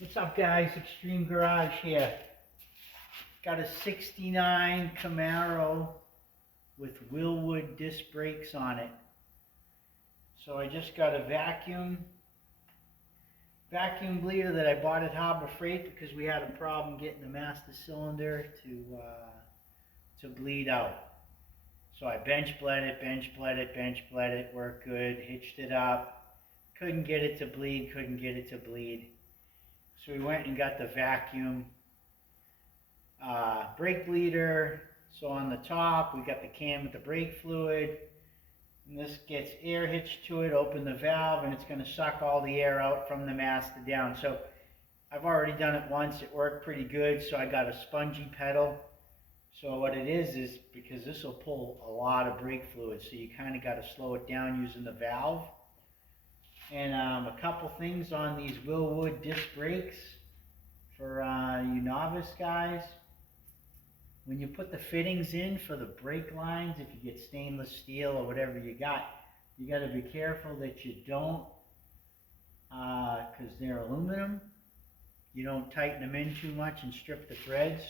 What's up, guys? Extreme Garage here. Got a 69 Camaro with Wilwood disc brakes on it. So I just got a vacuum bleeder that I bought at Harbor Freight because we had a problem getting the master cylinder to bleed out. So I bench bled it, worked good, hitched it up, couldn't get it to bleed. So we went and got the vacuum brake bleeder. So on the top, we got the can with the brake fluid. And this gets air hitched to it, open the valve, and it's going to suck all the air out from the master down. So I've already done it once. It worked pretty good. So I got a spongy pedal. So what it is because this will pull a lot of brake fluid, so you kind of got to slow it down using the valve. And a couple things on these Wilwood disc brakes for you novice guys. When you put the fittings in for the brake lines, if you get stainless steel or whatever you got to be careful that you don't, because they're aluminum, you don't tighten them in too much and strip the threads.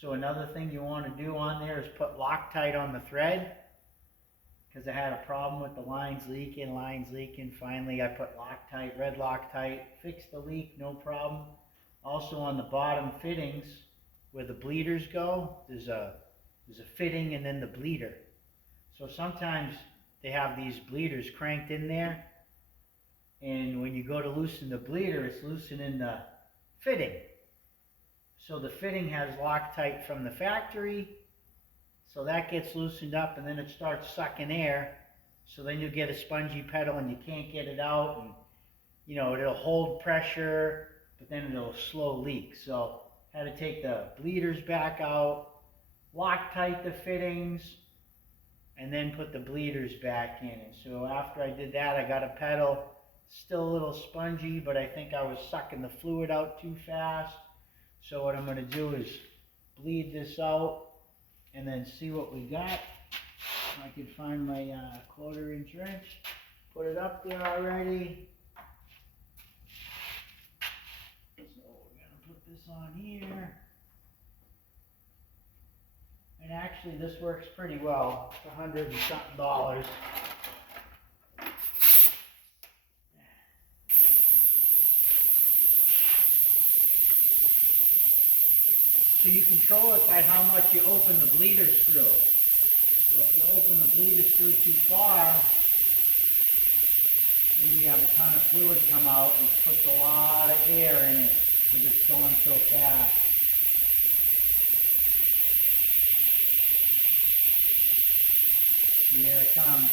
So another thing you want to do on there is put Loctite on the thread, because I had a problem with the lines leaking. Finally, I put Loctite, red Loctite, fixed the leak, no problem. Also on the bottom fittings, where the bleeders go, there's a fitting and then the bleeder. So sometimes they have these bleeders cranked in there, and when you go to loosen the bleeder, it's loosening the fitting. So the fitting has Loctite from the factory, so that gets loosened up, and then it starts sucking air. So then you get a spongy pedal and you can't get it out, and you know, it'll hold pressure, but then it'll slow leak. So had to take the bleeders back out, Loctite the fittings, and then put the bleeders back in. And so after I did that, I got a pedal, still a little spongy, but I think I was sucking the fluid out too fast. So what I'm going to do is bleed this out and then see what we got. If I can find my 1/4-inch wrench, put it up there already. Put this on here, and actually this works pretty well. It's $100 and something. So you control it by how much you open the bleeder screw. So if you open the bleeder screw too far, then we have a ton of fluid come out, and it puts a lot of air in it because it's going so fast. Here it comes.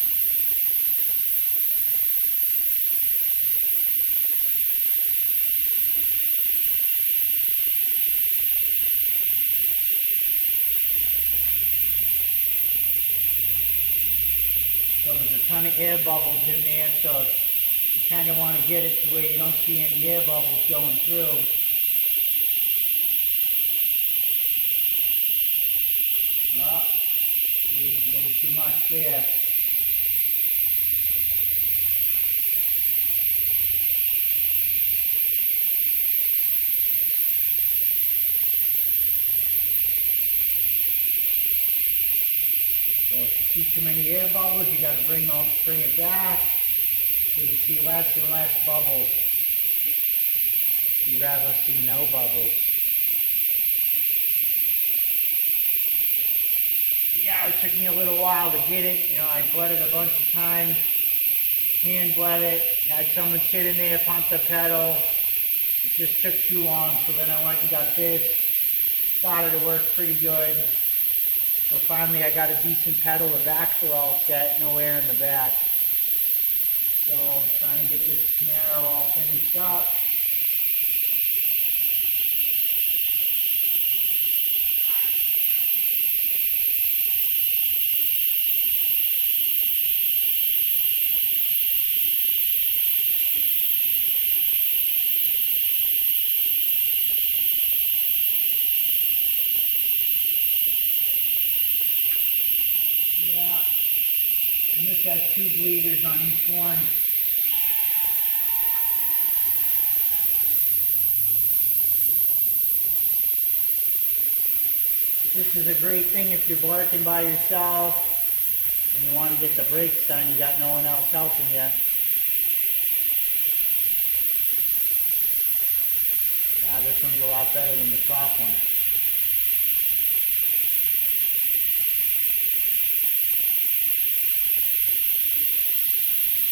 So there's a ton of air bubbles in there, so you kind of want to get it to where you don't see any air bubbles going through. Oh, see, a little too much there. Well, if you see too many air bubbles, you got to bring it back so you see less and less bubbles. We'd rather see no bubbles. Yeah, it took me a little while to get it. You know, I bled it a bunch of times, hand bled it, had someone sit in there, pump the pedal. It just took too long, so then I went and got this. Started to work pretty good. So finally I got a decent pedal. The backs are all set, no air in the back. So trying to get this Camaro all finished up. Yeah, and this has 2 bleeders on each one. This is a great thing if you're working by yourself and you want to get the brakes done, you got no one else helping you. Yeah, this one's a lot better than the top one.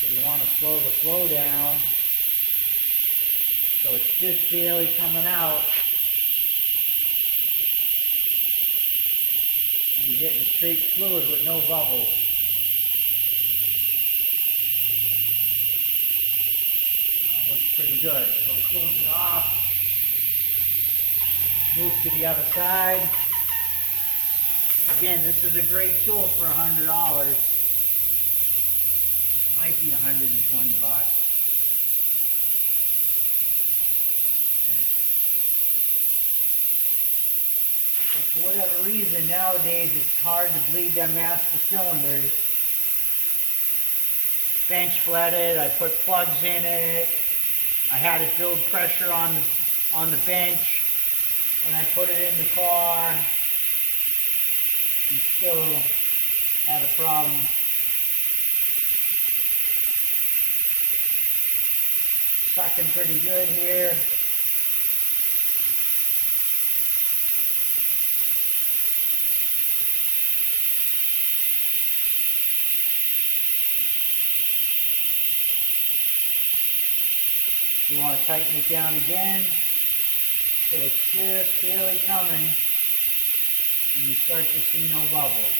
So you want to slow the flow down so it's just barely coming out. And you're getting straight fluid with no bubbles. Oh, looks pretty good. So close it off. Move to the other side. Again, this is a great tool for $100. Might be 120 bucks. But for whatever reason, nowadays it's hard to bleed them master cylinders. Bench flooded, I put plugs in it. I had it build pressure on the bench, and I put it in the car, and still had a problem. Sucking pretty good here. You want to tighten it down again so it's just barely coming and you start to see no bubbles.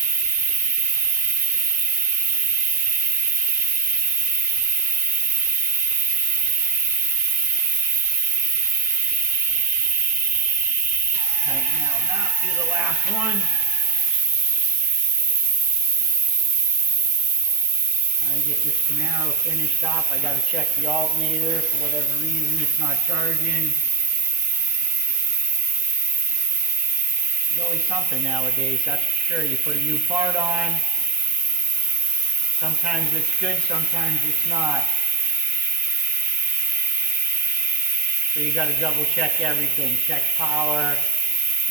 Tighten that one up, do the last one. I get this Camaro finished up. I got to check the alternator. For whatever reason, it's not charging. There's always something nowadays, that's for sure. You put a new part on. Sometimes it's good, sometimes it's not. So you got to double check everything. Check power.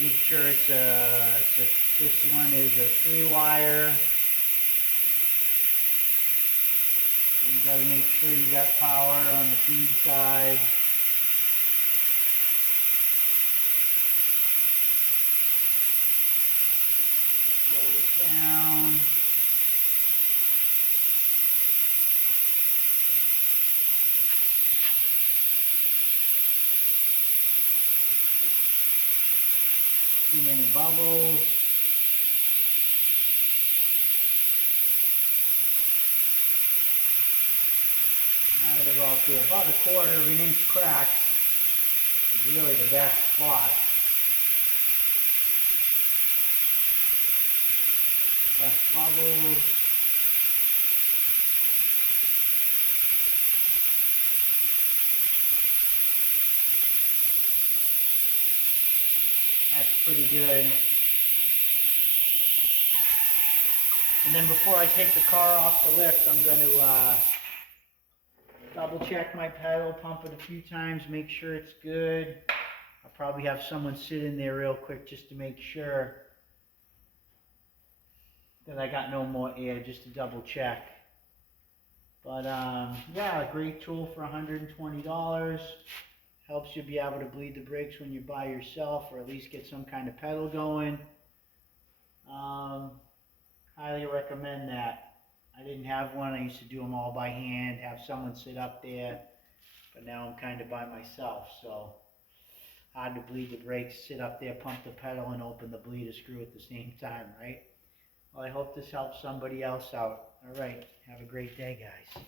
Make sure this one is a 3-wire. So you got to make sure you got power on the feed side. Slow this down. Too many bubbles. Right about there, about 1/4 of an inch crack is really the best spot. Less bubbles. That's pretty good. And then before I take the car off the lift, I'm going to double check my pedal, pump it a few times, make sure it's good. I'll probably have someone sit in there real quick just to make sure that I got no more air, just to double check. But yeah, a great tool for $120. Helps you be able to bleed the brakes when you're by yourself, or at least get some kind of pedal going. Highly recommend that. I didn't have one. I used to do them all by hand, have someone sit up there, but now I'm kind of by myself, so hard to bleed the brakes, sit up there, pump the pedal, and open the bleeder screw at the same time, right? Well, I hope this helps somebody else out. All right, have a great day, guys.